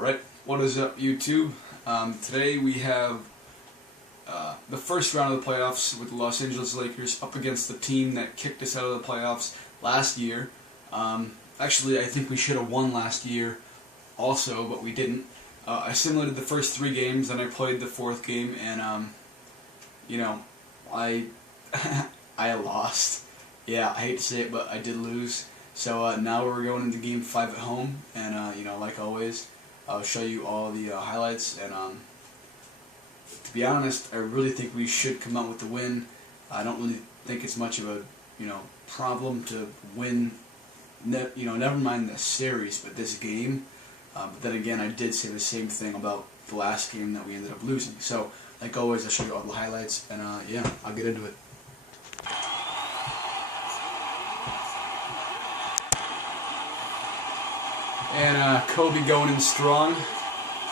Alright, what is up YouTube? Today we have the first round of the playoffs with the Los Angeles Lakers up against the team that kicked us out of the playoffs last year. Actually, I think we should have won last year also, but we didn't. I simulated the first 3 games, then I played the 4th game, and you know, I I lost. Yeah, I hate to say it, but I did lose. So now we're going into Game 5 at home, and you know, like always, I'll show you all the highlights. And to be honest, I really think we should come out with the win. I don't really think it's much of a problem to win. Never mind the series, but this game. But then again, I did say the same thing about the last game that we ended up losing. So, like always, I'll show you all the highlights, and yeah, I'll get into it. And Kobe going in strong.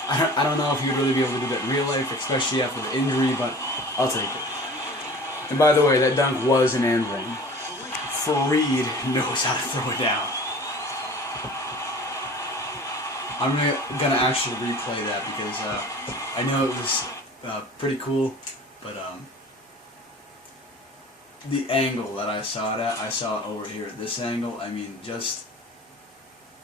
I don't know if he would really be able to do that in real life, especially after the injury, but I'll take it. And by the way, that dunk was an and one. Fareed knows how to throw it down. I'm gonna actually replay that because I know it was pretty cool, but the angle that I saw it at, I saw it over here at this angle. I mean, just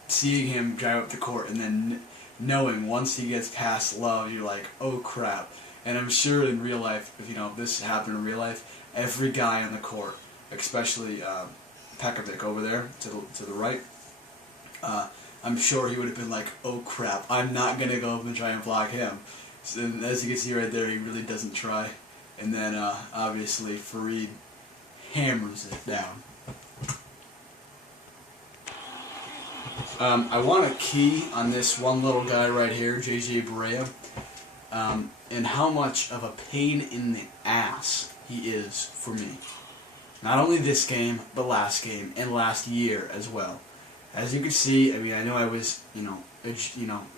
seeing him drive up the court and then knowing once he gets past Love, you're like, oh crap. And I'm sure in real life, if this happened in real life, every guy on the court, especially Pekovic over there to the right, I'm sure he would have been like, oh crap, I'm not going to go up and try and block him. So, as you can see right there, he really doesn't try. And then obviously Fareed hammers it down. I want to key on this one little guy right here, JJ Barea, and how much of a pain in the ass he is for me. Not only this game, but last game, and last year as well. As you can see, I mean, I know I was,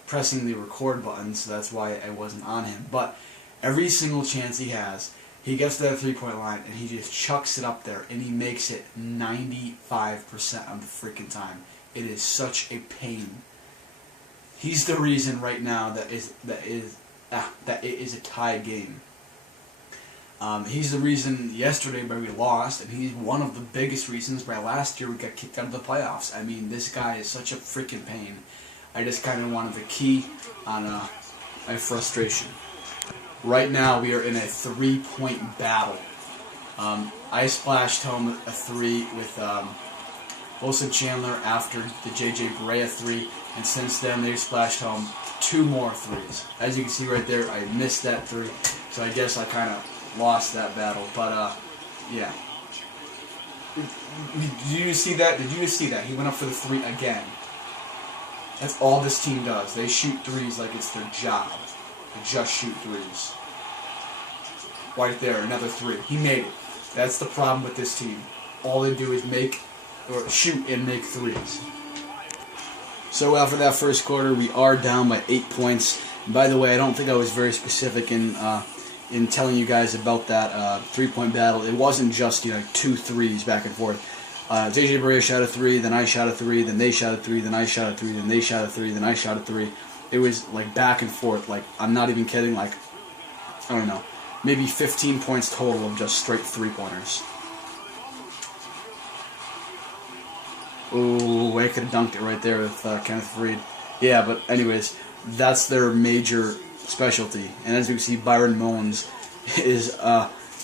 pressing the record button, so that's why I wasn't on him. But every single chance he has, he gets to that 3-point line, and he just chucks it up there, and he makes it 95% of the freaking time. It is such a pain. He's the reason right now that it is a tie game. He's the reason yesterday why we lost, and he's one of the biggest reasons why last year we got kicked out of the playoffs. I mean, this guy is such a freaking pain. I just kind of wanted to key on my frustration. Right now we are in a 3-point battle. I splashed home a 3 with Wilson Chandler after the JJ Barea 3, and since then they've splashed home 2 more 3s. As you can see right there, I missed that 3, so I guess I kind of lost that battle. But yeah. Did you see that? Did you just see that? He went up for the 3 again. That's all this team does. They shoot 3s like it's their job. They just shoot 3s. Right there, another 3. He made it. That's the problem with this team. All they do is shoot and make 3s. So after that first quarter, we are down by 8 points. And by the way, I don't think I was very specific in telling you guys about that 3-point battle. It wasn't just 2 3s back and forth. JJ Barea shot a 3, then I shot a 3, then they shot a 3, then I shot a 3, then they shot a 3, then I shot a 3. It was like back and forth. Like, I'm not even kidding. Like, I don't know, maybe 15 points total of just straight 3-pointers. Ooh, I could have dunked it right there with Kenneth Fareed. Yeah, but anyways, that's their major specialty. And as you can see, Byron Moans is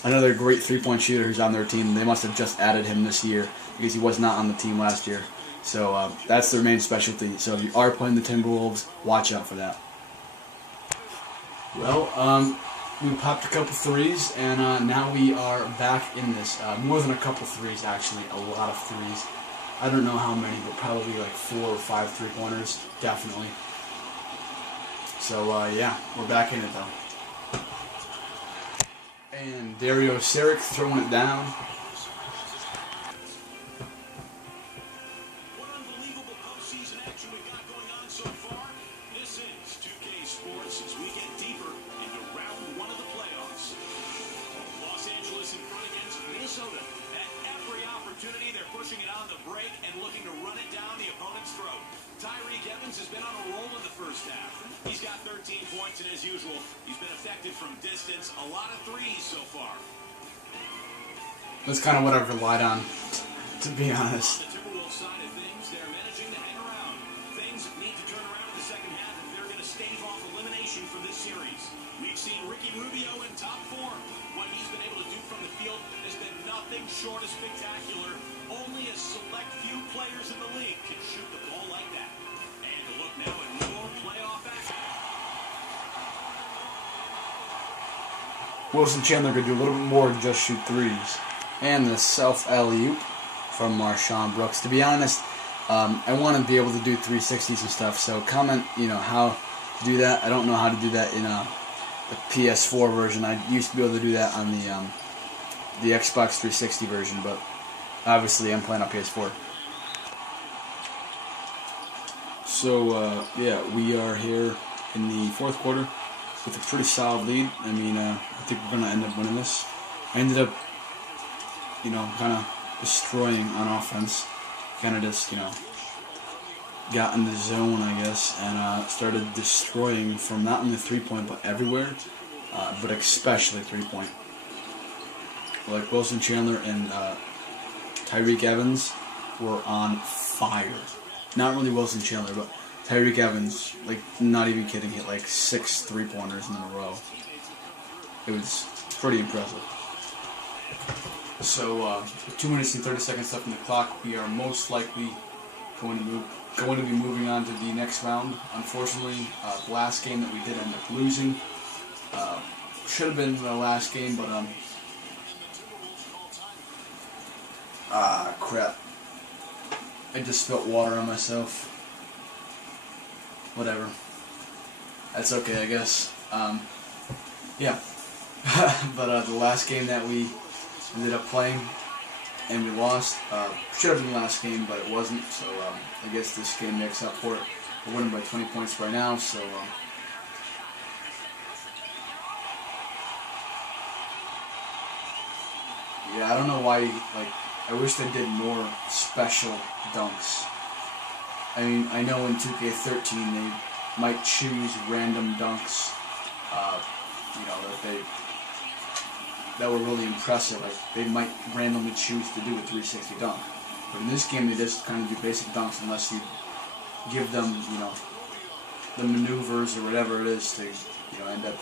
another great 3-point shooter who's on their team. They must have just added him this year because he was not on the team last year. So that's their main specialty. So if you are playing the Timberwolves, watch out for that. Well, we popped a couple 3s, and now we are back in this. More than a couple 3s, actually. A lot of 3s. I don't know how many, but probably like 4 or 5 3-pointers, definitely. So, yeah, we're back in it, though. And Dario Saric throwing it down. What unbelievable postseason action we got going on so far. This is 2K Sports as we get deeper into round 1 of the playoffs. Los Angeles in front against Minnesota. At every opportunity, they're pushing it on the break and looking to run it down the opponent's throat. Tyreek Evans is been on a roll in the first half. He's got 13 points, and as usual, he's been effective from distance. A lot of threes so far. That's kind of what I've relied on, to be honest. On the Timberwolves side of things, they're managing to hang around. Things need to turn around in the second half if they're going to stave off elimination from this series. We've seen Ricky Rubio in top form. What he's been able to do from the field has been nothing short of spectacular. Only a select few players in the league can shoot the ball like that. And to look now at more playoff action. Wilson Chandler could do a little bit more than just shoot threes. And the self alley-oop from Marshawn Brooks. To be honest, I want to be able to do 360s and stuff. So comment, how to do that. I don't know how to do that in the PS4 version. I used to be able to do that on the Xbox 360 version, but obviously I'm playing on PS4. So yeah, we are here in the fourth quarter with a pretty solid lead. I mean, I think we're going to end up winning this. I ended up, kind of destroying on offense. Kind of just, got in the zone, I guess, and started destroying from not only 3-point, but everywhere, but especially 3-point. Like Wilson Chandler and Tyreek Evans were on fire. Not really Wilson Chandler, but Tyreek Evans, like, not even kidding, hit like 6 3-pointers in a row. It was pretty impressive. So, 2 minutes and 30 seconds left in the clock. We are most likely going to be moving on to the next round. Unfortunately, the last game that we did end up losing. Should have been the last game, but crap. I just spilt water on myself. Whatever. That's okay, I guess. Yeah. But the last game that we ended up playing and we lost, should have been the last game, but it wasn't, so I guess this game makes up for it. We're winning by 20 points right now, so yeah, I don't know why, I wish they did more special dunks. I mean, I know in 2K13 they might choose random dunks, that were really impressive. Like, they might randomly choose to do a 360 dunk. But in this game, they just kind of do basic dunks unless you give them, the maneuvers or whatever it is to, end up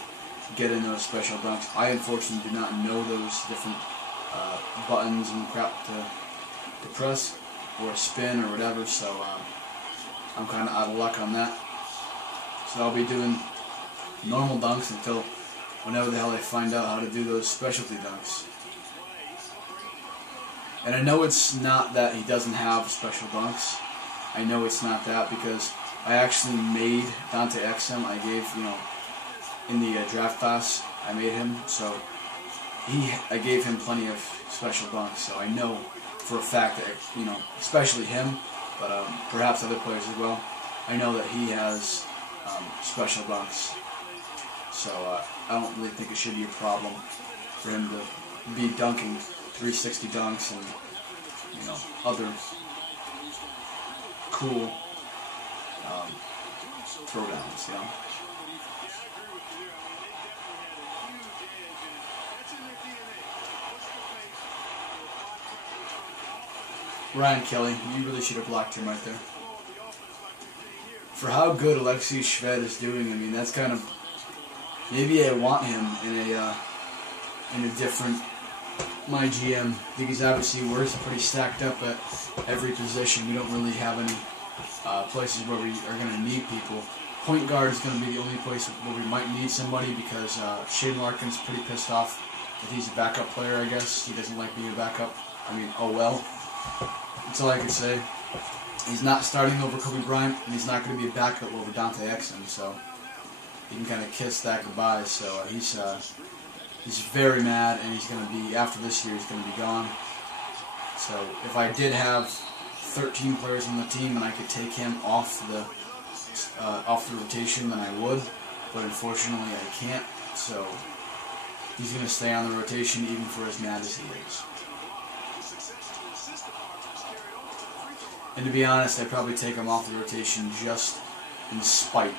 getting those special dunks. I unfortunately did not know those different buttons and crap to press or spin or whatever, so I'm kind of out of luck on that. So I'll be doing normal dunks until whenever the hell I find out how to do those specialty dunks. And I know it's not that he doesn't have special dunks. I know it's not that because I actually made Dante Exum. I gave, in the draft class, I made him, so I gave him plenty of special dunks. So I know for a fact that, especially him, but perhaps other players as well, I know that he has special dunks. So I don't really think it should be a problem for him to be dunking 360 dunks and, other cool throwdowns, Ryan Kelly, you really should have blocked him right there. For how good Alexei Shved is doing, I mean, that's kind of... Maybe I want him in a different my GM. I think he's obviously we're pretty stacked up at every position. We don't really have any places where we are going to need people. Point guard is going to be the only place where we might need somebody because Shane Larkin's pretty pissed off that he's a backup player, I guess. He doesn't like being a backup. I mean, oh well. That's all I can say. He's not starting over Kobe Bryant, and he's not going to be a backup over Dante Exum, so you can kind of kiss that goodbye. So he's very mad, and he's going to be, after this year, he's going to be gone. So if I did have 13 players on the team and I could take him off the rotation, then I would. But unfortunately, I can't. So he's going to stay on the rotation even for as mad as he is. And to be honest, I'd probably take him off the rotation just in spite,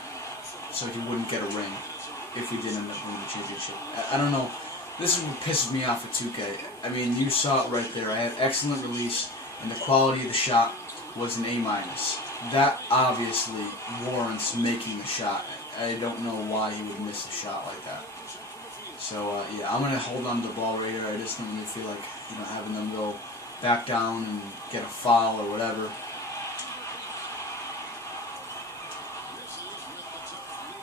so he wouldn't get a ring if we didn't end up winning the championship. I don't know. This is what pisses me off at 2K. I mean, you saw it right there. I had excellent release, and the quality of the shot was an A-. That obviously warrants making the shot. I don't know why he would miss a shot like that. So, yeah, I'm going to hold on to the ball right here. I just don't really feel like, having them go back down and get a foul or whatever.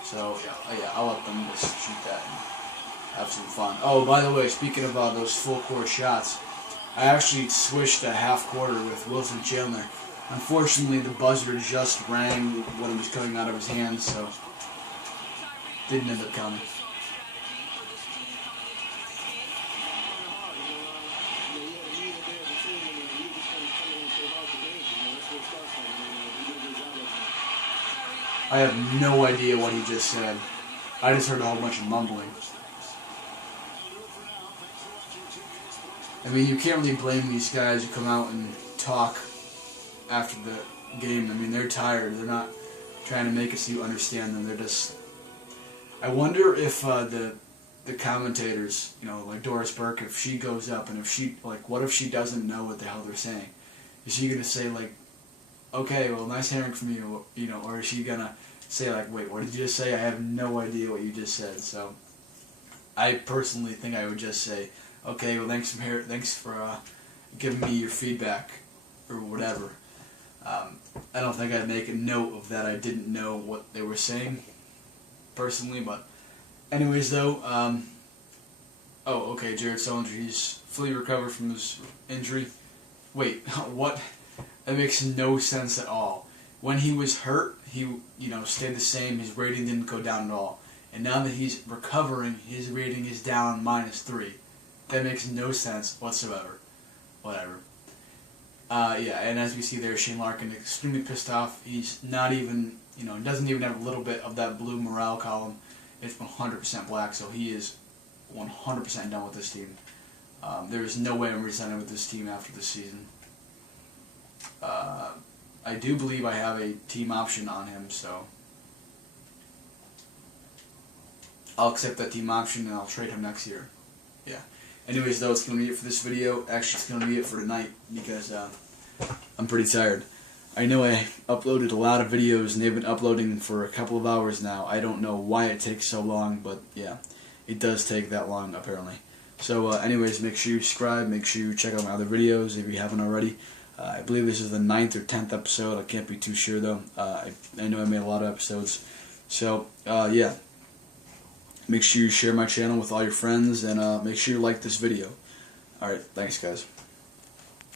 So, yeah, I'll let them just shoot that and have some fun. Oh, by the way, speaking of those full-court shots, I actually switched a half-quarter with Wilson Chandler. Unfortunately, the buzzer just rang when it was coming out of his hands, so didn't end up coming. I have no idea what he just said. I just heard a whole bunch of mumbling. I mean, you can't really blame these guys who come out and talk after the game. I mean, they're tired. They're not trying to make it so you understand them. They're just... I wonder if the commentators, like Doris Burke, if she goes up and if she, what if she doesn't know what the hell they're saying? Is she going to say, okay, well, nice hearing from you, or is she going to say, wait, what did you just say? I have no idea what you just said. So I personally think I would just say, okay, well, thanks for giving me your feedback, or whatever. I don't think I'd make a note of that I didn't know what they were saying, personally, but anyways, though, oh, okay, Jared Sullinger, he's fully recovered from his injury. Wait, what? That makes no sense at all. When he was hurt, he, stayed the same. His rating didn't go down at all. And now that he's recovering, his rating is down -3. That makes no sense whatsoever. Whatever. Yeah, and as we see there, Shane Larkin extremely pissed off. He's not even, doesn't even have a little bit of that blue morale column. It's 100% black, so he is 100% done with this team. There is no way I'm resigning with this team after this season. I do believe I have a team option on him, so I'll accept that team option and I'll trade him next year. Yeah. Anyways, though, it's going to be it for this video. Actually, it's going to be it for tonight because I'm pretty tired. I know I uploaded a lot of videos and they've been uploading for a couple of hours now. I don't know why it takes so long, but yeah, it does take that long apparently. So anyways, make sure you subscribe, make sure you check out my other videos if you haven't already. I believe this is the 9th or 10th episode. I can't be too sure though. I know I made a lot of episodes. So yeah, make sure you share my channel with all your friends and make sure you like this video. Alright, thanks guys.